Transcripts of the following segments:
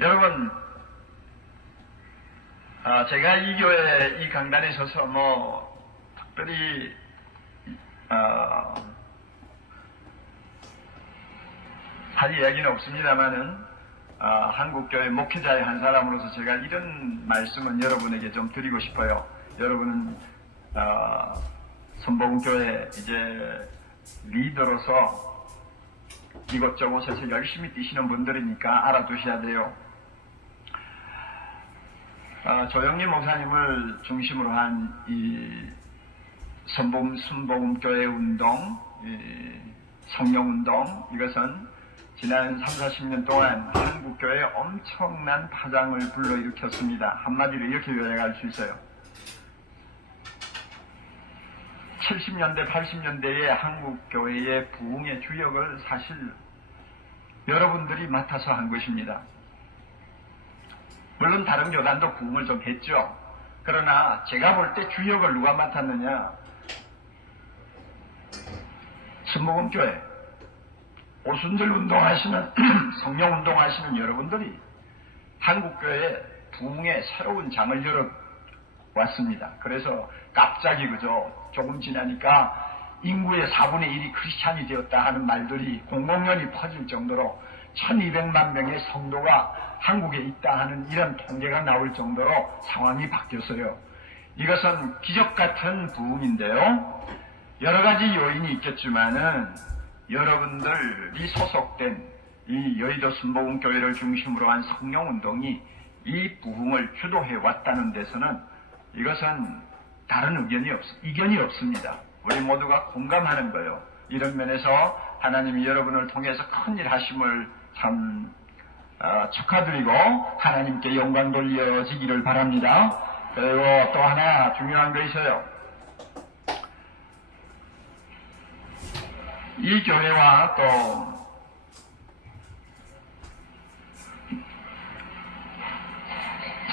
여러분, 제가 이 교회 이 강단에 서서 특별히 할 이야기는 없습니다만은 한국교회 목회자의 한 사람으로서 제가 이런 말씀은 여러분에게 좀 드리고 싶어요. 여러분은 선복음교회 이제 리더로서 이곳저곳에서 열심히 뛰시는 분들이니까 알아두셔야 돼요. 조영림 목사님을 중심으로 한 이 선복음교회 운동, 성령운동, 이것은 지난 30-40년 동안 한국교회에 엄청난 파장을 불러일으켰습니다. 한마디로 이렇게 요약할 수 있어요. 70년대, 80년대의 한국교회의 부흥의 주역을 사실 여러분들이 맡아서 한 것입니다. 물론 다른 교단도 부흥을 좀 했죠. 그러나 제가 볼 때 주역을 누가 맡았느냐? 선복음교회, 오순절 운동하시는 성령운동하시는 여러분들이 한국교회 부흥의 새로운 장을 열어왔습니다. 그래서 갑자기 조금 지나니까 인구의 4분의 1이 크리스찬이 되었다 하는 말들이 공공연히 퍼질 정도로 1200만 명의 성도가 한국에 있다 하는 이런 통계가 나올 정도로 상황이 바뀌었어요. 이것은 기적 같은 부흥인데요. 여러 가지 요인이 있겠지만은 여러분들이 소속된 이 여의도 선복음교회를 중심으로 한 성령운동이 이 부흥을 주도해 왔다는 데서는 이것은 다른 이견이 없습니다. 우리 모두가 공감하는 거예요. 이런 면에서 하나님이 여러분을 통해서 큰일 하심을 참 축하드리고 하나님께 영광 돌려지기를 바랍니다. 그리고 또 하나 중요한 거 있어요. 이 교회와 또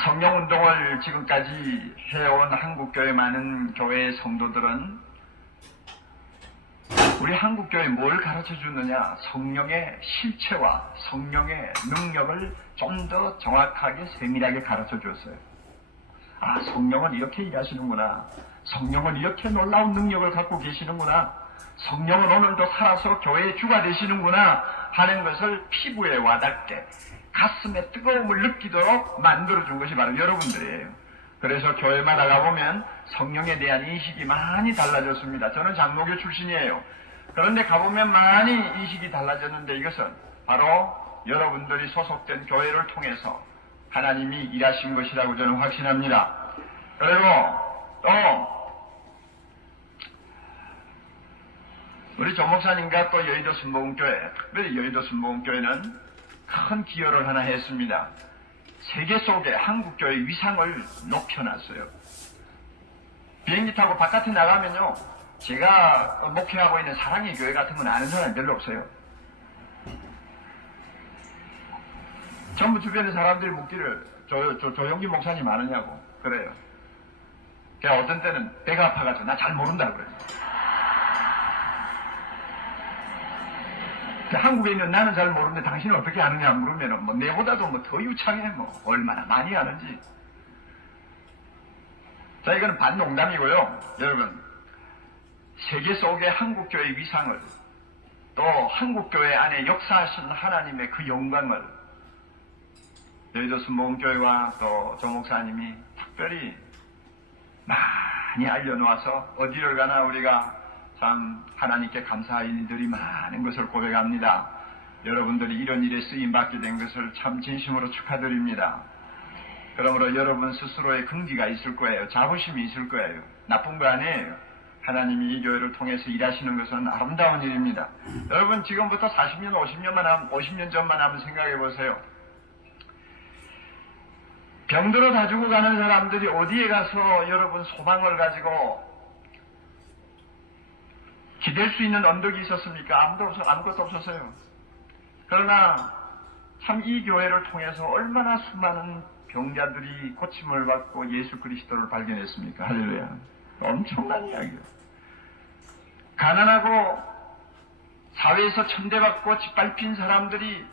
성령운동을 지금까지 해온 한국교회 많은 교회의 성도들은 우리 한국교회에 뭘 가르쳐 주느냐? 성령의 실체와 성령의 능력을 좀 더 정확하게 세밀하게 가르쳐 줬어요. 성령은 이렇게 일하시는구나. 성령은 이렇게 놀라운 능력을 갖고 계시는구나. 성령은 오늘도 살아서 교회의 주가 되시는구나 하는 것을 피부에 와닿게 가슴에 뜨거움을 느끼도록 만들어준 것이 바로 여러분들이에요. 그래서 교회마다 가보면 성령에 대한 인식이 많이 달라졌습니다. 저는 장로교 출신이에요. 그런데 가보면 많이 인식이 달라졌는데 이것은 바로 여러분들이 소속된 교회를 통해서 하나님이 일하신 것이라고 저는 확신합니다. 그리고 또 우리 조 목사님과 또 여의도 선복음교회, 특별히 여의도 선복음교회는 큰 기여를 하나 했습니다. 세계 속에 한국교회의 위상을 높여놨어요. 비행기 타고 바깥에 나가면요, 제가 목회하고 있는 사랑의 교회 같은 건 아는 사람이 별로 없어요. 전부 주변의 사람들이 묻기를 조영기 목사님 아느냐고 그래요. 제가 어떤 때는 배가 아파가지고 나 잘 모른다고 그래요. 한국에 있는 나는 잘 모르는데 당신은 어떻게 아느냐 물으면 내보다도 더 유창해 얼마나 많이 아는지. 자, 이거는 반농담이고요. 여러분, 세계 속의 한국교회의 위상을 또 한국교회 안에 역사하신 하나님의 그 영광을 여의도 선복음교회와 또 조 목사님이 특별히 많이 알려놓아서 어디를 가나 우리가 참 하나님께 감사할 일들이 많은 것을 고백합니다. 여러분들이 이런 일에 쓰임받게 된 것을 참 진심으로 축하드립니다. 그러므로 여러분 스스로의 긍지가 있을 거예요. 자부심이 있을 거예요. 나쁜 거 아니에요. 하나님이 이 교회를 통해서 일하시는 것은 아름다운 일입니다. 여러분 지금부터 40년, 50년 전만 한번 생각해 보세요. 병들어 다 죽어 가는 사람들이 어디에 가서 여러분 소망을 가지고 기댈 수 있는 언덕이 있었습니까? 아무것도 없었어요. 그러나 참 이 교회를 통해서 얼마나 수많은 병자들이 고침을 받고 예수 그리스도를 발견했습니까? 할렐루야. 엄청난 이야기예요. 가난하고 사회에서 천대받고 짓밟힌 사람들이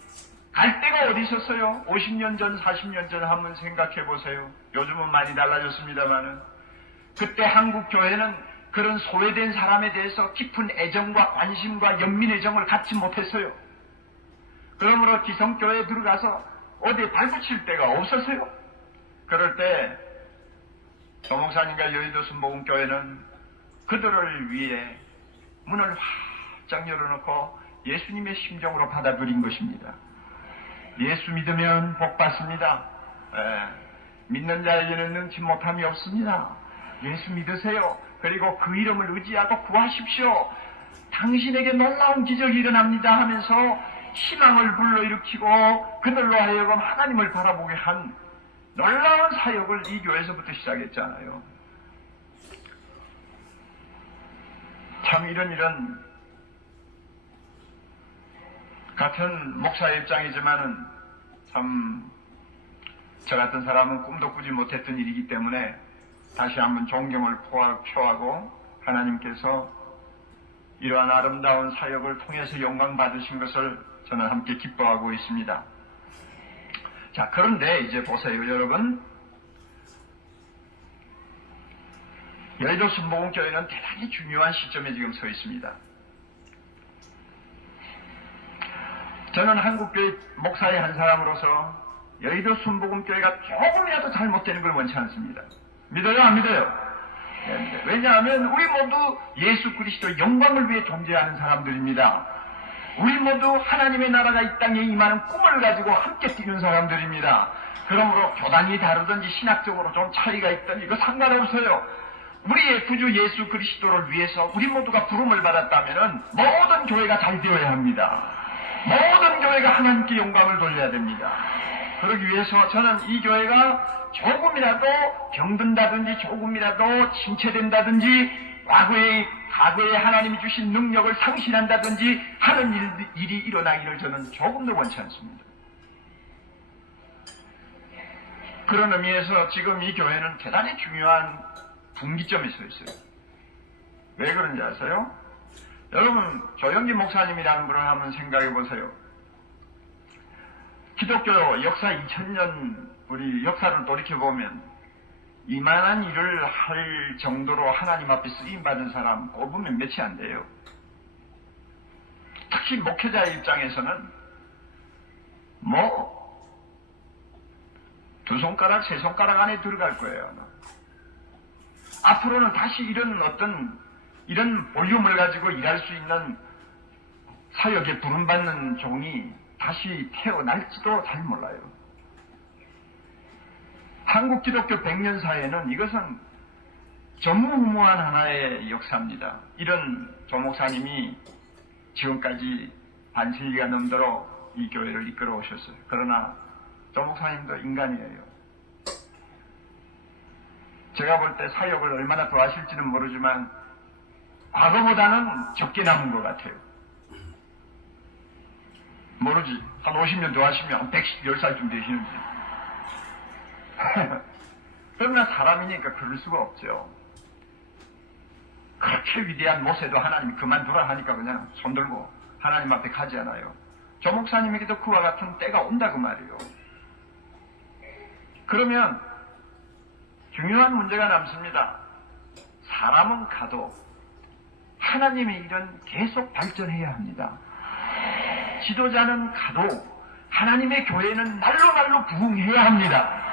갈 데가 어디 있었어요? 50년 전, 40년 전 한번 생각해 보세요. 요즘은 많이 달라졌습니다만은 그때 한국 교회는 그런 소외된 사람에 대해서 깊은 애정과 관심과 연민의 정을 갖지 못했어요. 그러므로 기성교회에 들어가서 어디에 발붙일 데가 없었어요. 그럴 때 조목사님과 여의도 순복음교회는 그들을 위해 문을 활짝 열어놓고 예수님의 심정으로 받아들인 것입니다. 예수 믿으면 복 받습니다. 믿는 자에게는 능치 못함이 없습니다. 예수 믿으세요. 그리고 그 이름을 의지하고 구하십시오. 당신에게 놀라운 기적이 일어납니다 하면서 희망을 불러일으키고 그들로 하여금 하나님을 바라보게 한 놀라운 사역을 이 교회에서부터 시작했잖아요. 참 이런 같은 목사의 입장이지만은 참 저 같은 사람은 꿈도 꾸지 못했던 일이기 때문에 다시 한번 존경을 표하고 하나님께서 이러한 아름다운 사역을 통해서 영광 받으신 것을 저는 함께 기뻐하고 있습니다. 자, 그런데 이제 보세요, 여러분. 여의도 순복음교회는 대단히 중요한 시점에 지금 서 있습니다. 저는 한국교회 목사의 한 사람으로서 여의도 순복음교회가 조금이라도 잘못되는 걸 원치 않습니다. 믿어요? 안 믿어요? 네, 왜냐하면 우리 모두 예수 그리스도의 영광을 위해 존재하는 사람들입니다. 우리 모두 하나님의 나라가 이 땅에 임하는 꿈을 가지고 함께 뛰는 사람들입니다. 그러므로 교단이 다르든지 신학적으로 좀 차이가 있든지 이거 상관없어요. 우리의 구주 예수 그리스도를 위해서 우리 모두가 부름을 받았다면 모든 교회가 잘 되어야 합니다. 모든 교회가 하나님께 영광을 돌려야 됩니다. 그러기 위해서 저는 이 교회가 조금이라도 병든다든지 조금이라도 침체된다든지 과거에 하나님이 주신 능력을 상실한다든지 하는 일이 일어나기를 저는 조금도 원치 않습니다. 그런 의미에서 지금 이 교회는 대단히 중요한 분기점에 서 있어요. 왜 그런지 아세요? 여러분, 조영기 목사님이라는 분을 한번 생각해 보세요. 기독교 역사 2000년 우리 역사를 돌이켜보면 이만한 일을 할 정도로 하나님 앞에 쓰임받은 사람 꼽으면 몇이 안 돼요. 특히 목회자의 입장에서는 두 손가락, 세 손가락 안에 들어갈 거예요. 앞으로는 다시 이런 볼륨을 가지고 일할 수 있는 사역에 부름받는 종이 다시 태어날지도 잘 몰라요. 한국 기독교 100년사에는 이것은 전무후무한 하나의 역사입니다. 이런 조 목사님이 지금까지 반세기가 넘도록 이 교회를 이끌어 오셨어요. 그러나 조 목사님도 인간이에요. 제가 볼 때 사역을 얼마나 더 하실지는 모르지만 과거보다는 적게 남은 것 같아요. 모르지. 한 50년 더 하시면 110살쯤 되시는지. 그러나 사람이니까 그럴 수가 없죠. 그렇게 위대한 모세도 하나님이 그만두라 하니까 그냥 손들고 하나님 앞에 가지 않아요. 조 목사님에게도 그와 같은 때가 온다 그 말이에요. 그러면 중요한 문제가 남습니다. 사람은 가도 하나님의 일은 계속 발전해야 합니다. 지도자는 가도 하나님의 교회는 날로 부흥해야 합니다.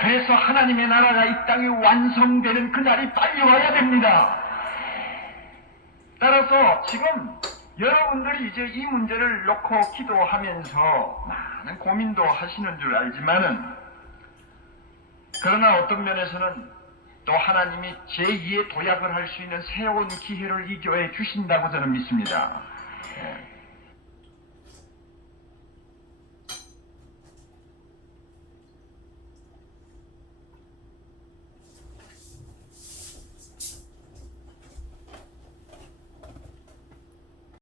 그래서 하나님의 나라가 이 땅에 완성되는 그날이 빨리 와야 됩니다. 따라서 지금 여러분들이 이제 이 문제를 놓고 기도하면서 많은 고민도 하시는 줄 알지만은 그러나 어떤 면에서는 또 하나님이 제2의 도약을 할 수 있는 새로운 기회를 이 교회에 주신다고 저는 믿습니다.